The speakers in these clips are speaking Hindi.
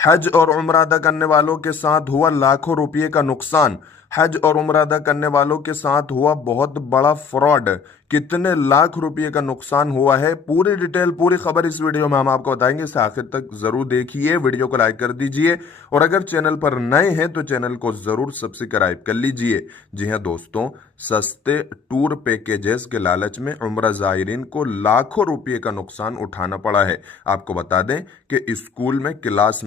हज और उम्रा अदा करने वालों के साथ हुआ लाखों रुपए का नुकसान। हज और उम्रा अदा करने वालों के साथ हुआ बहुत बड़ा फ्रॉड। कितने लाख रुपए का नुकसान हुआ है, पूरी डिटेल पूरी खबर इस वीडियो में हम आपको बताएंगे। इसे आखिर तक जरूर देखिए, वीडियो को लाइक कर दीजिए और अगर चैनल पर नए हैं तो चैनल को जरूर सब्सक्राइब कर लीजिए। जी हां दोस्तों, सस्ते टूर पैकेजेस के लालच में उम्रा ज़ायरीन को लाखों रुपए का नुकसान उठाना पड़ा है। आपको बता दें कि स्कूल में क्लास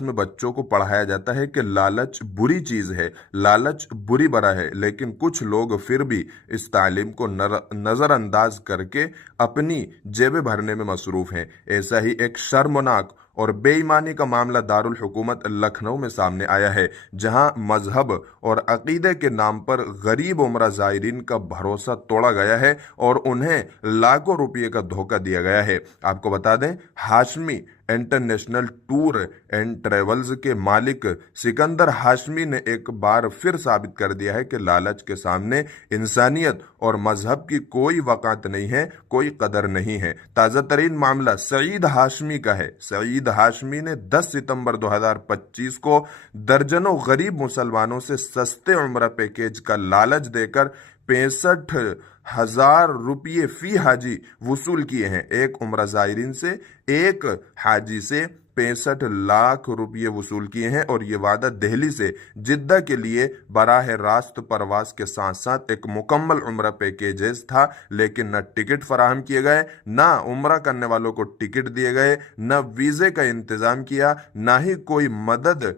में बच्चों को पढ़ाया जाता है कि लालच बुरी चीज है, लालच बुरी बरा है, लेकिन कुछ लोग फिर भी इस तालीम को नजरअंदाज करके अपनी जेबें भरने में मसरूफ हैं। ऐसा ही एक शर्मनाक और बेईमानी का मामला दारुल हुकूमत लखनऊ में सामने आया है, जहां मजहब और अकीदे के नाम पर गरीब उम्रा ज़ायरीन का भरोसा तोड़ा गया है और उन्हें लाखों रुपये का धोखा दिया गया है। आपको बता दें, Hashmi international tour and travels के मालिक सिकंदर हाशमी ने एक बार फिर साबित कर दिया है कि लालच के सामने इंसानियत और मजहब की कोई वकात नहीं है, कोई कदर नहीं है। ताज़ा तरीन मामला सईद हाशमी का है। सईद हाशमी ने 10 सितंबर 2025 को दर्जनों गरीब मुसलमानों से सस्ते उम्रा पैकेज का लालच देकर 65,000 रुपये फी हाजी वसूल किए हैं। एक उम्रा ज़ायरीन से, एक हाजी से 65 लाख रुपये वसूल किए हैं और ये वादा दिल्ली से जिद्दा के लिए बराह रास्त परवास के साथ साथ एक मुकम्मल उम्रा पैकेजेस था, लेकिन न टिकट फराहम किए गए, न उम्रा करने वालों को टिकट दिए गए, न वीज़े का इंतज़ाम किया, न ही कोई मदद।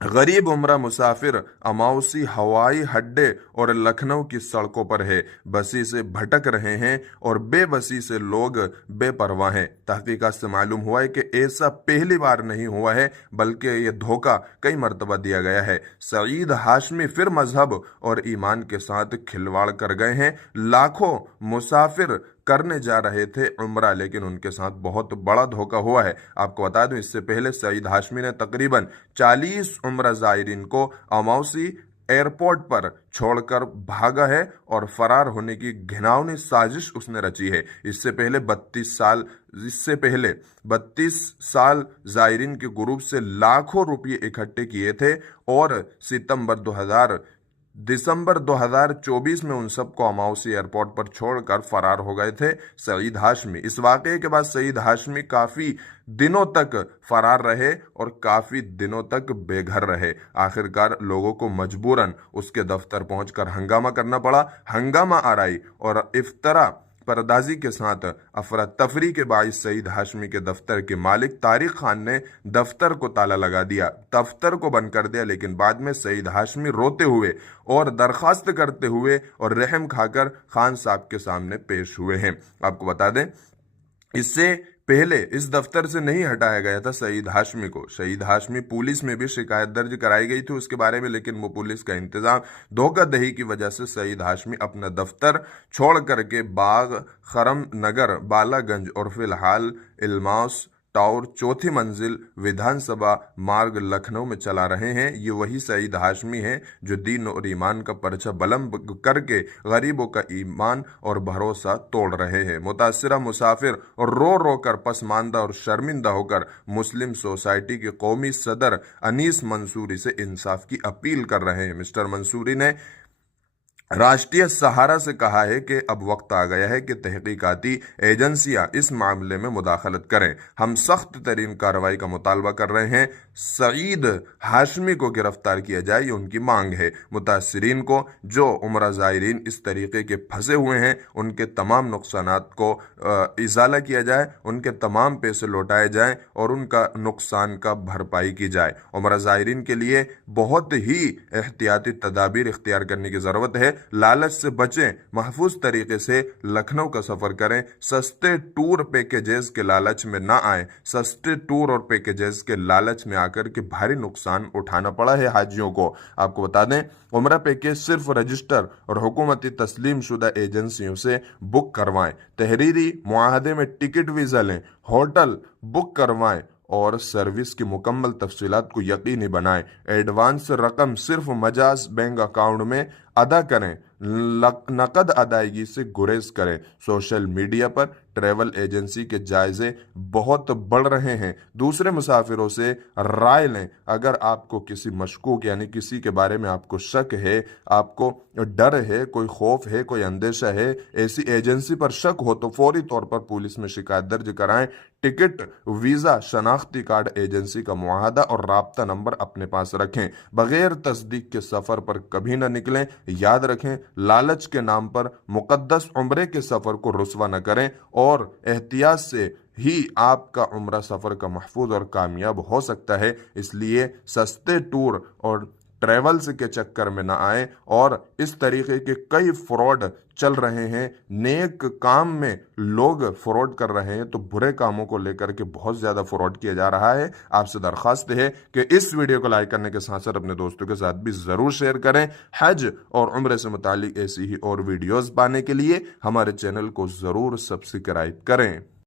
गरीब उम्रा मुसाफिर अमाउसी हवाई अड्डे और लखनऊ की सड़कों पर है, बसी से भटक रहे हैं और बेबसी से लोग बेपरवाह हैं। तहकीकात से मालूम हुआ है कि ऐसा पहली बार नहीं हुआ है, बल्कि ये धोखा कई मरतबा दिया गया है। सईद हाशमी फिर मजहब और ईमान के साथ खिलवाड़ कर गए हैं। लाखों मुसाफिर करने जा रहे थे उम्रा, लेकिन उनके साथ बहुत बड़ा धोखा हुआ है। आपको बता दूं, इससे पहले सईद हाशमी ने तकरीबन 40 उम्रा ज़ायरीन को अमाउसी एयरपोर्ट पर छोड़कर भागा है और फरार होने की घिनौनी साजिश उसने रची है। इससे पहले 32 साल ज़ायरीन के ग्रुप से लाखों रुपये इकट्ठे किए थे और दिसंबर 2024 में उन सबको अमाउसी एयरपोर्ट पर छोड़कर फरार हो गए थे सईद हाशमी। इस वाकये के बाद सईद हाशमी काफी दिनों तक फरार रहे और काफी दिनों तक बेघर रहे। आखिरकार लोगों को मजबूरन उसके दफ्तर पहुंचकर हंगामा करना पड़ा। हंगामा आराई और इफ्तरा परदाजी के साथ अफरा तफरी के बाइस सईद हाशमी के दफ्तर के मालिक तारिक खान ने दफ्तर को ताला लगा दिया, दफ्तर को बंद कर दिया, लेकिन बाद में सईद हाशमी रोते हुए और दरखास्त करते हुए और रहम खाकर खान साहब के सामने पेश हुए हैं। आपको बता दें, इससे पहले इस दफ्तर से नहीं हटाया गया था सईद हाशमी को। सईद हाशमी पुलिस में भी शिकायत दर्ज कराई गई थी उसके बारे में, लेकिन वो पुलिस का इंतजाम धोखाधड़ी की वजह से सईद हाशमी अपना दफ्तर छोड़ करके बाग खरम नगर बालागंज और फिलहाल इल्मास टावर चौथी मंजिल विधानसभा मार्ग लखनऊ में चला रहे हैं। ये वही सईद हाशमी हैं जो दीन और ईमान का परचा बुलंद करके गरीबों का ईमान और भरोसा तोड़ रहे हैं। मुतासिरा मुसाफिर और रो रो कर पसमानदा और शर्मिंदा होकर मुस्लिम सोसाइटी के कौमी सदर अनीस मंसूरी से इंसाफ की अपील कर रहे हैं। मिस्टर मंसूरी ने राष्ट्रीय सहारा से कहा है कि अब वक्त आ गया है कि तहकीकाती एजेंसियां इस मामले में मुदाखलत करें। हम सख्त तरीन कार्रवाई का मुतालबा कर रहे हैं। सईद हाशमी को गिरफ्तार किया जाए, ये उनकी मांग है। मुतासरीन को जो उम्रा ज़ायरीन इस तरीके के फंसे हुए हैं, उनके तमाम नुकसानात को इजाला किया जाए, उनके तमाम पैसे लौटाए जाएं और उनका नुकसान का भरपाई की जाए। उम्रा ज़ायरीन के लिए बहुत ही एहतियाती तदाबीर इख्तियार करने की ज़रूरत है। लालच से बचें, महफूज तरीके से लखनऊ का सफर करें, सस्ते टूर पैकेजेस के लालच में ना आए। सस्ते टूर और पैकेजेस के लालच में आकर के भारी नुकसान उठाना पड़ा है हाजियों को। आपको बता दें, उम्रा पैकेज सिर्फ रजिस्टर और हुकूमती तस्लीम शुदा एजेंसियों से बुक करवाएं, तहरीरी मुआहदे में टिकट वीज़ा लें, होटल बुक करवाएं और सर्विस की मुकम्मल तफसीलात को यकीनी बनाएं। एडवांस रकम सिर्फ मजाज बैंक अकाउंट में अदा करें, नकद अदायगी से गुरेज करें। सोशल मीडिया पर ट्रैवल एजेंसी के जायजे बहुत बढ़ रहे हैं। दूसरे मुसाफिरों से राय लें। अगर आपको किसी मशकूक यानी किसी के बारे में आपको शक है, आपको डर है, कोई खौफ है, कोई अंदेशा है, ऐसी एजेंसी पर शक हो तो फौरी तौर पर पुलिस में शिकायत दर्ज कराएं। टिकट, वीजा, शनाख्ती कार्ड, एजेंसी का मुआहदा और राब्ता नंबर अपने पास रखें। बगैर तस्दीक के सफर पर कभी न निकलें। याद रखें, लालच के नाम पर मुकद्दस उम्रे के सफर को रुस्वा न करें और एहतियात से ही आपका उम्रा सफर का महफूज और कामयाब हो सकता है। इसलिए सस्ते टूर और ट्रेवल्स के चक्कर में ना आए। और इस तरीके के कई फ्रॉड चल रहे हैं। नेक काम में लोग फ्रॉड कर रहे हैं तो बुरे कामों को लेकर के बहुत ज्यादा फ्रॉड किया जा रहा है। आपसे दरखास्त है कि इस वीडियो को लाइक करने के साथ साथ अपने दोस्तों के साथ भी जरूर शेयर करें। हज और उम्रे से मुतालिक ऐसी ही और वीडियोस पाने के लिए हमारे चैनल को जरूर सब्सक्राइब करें।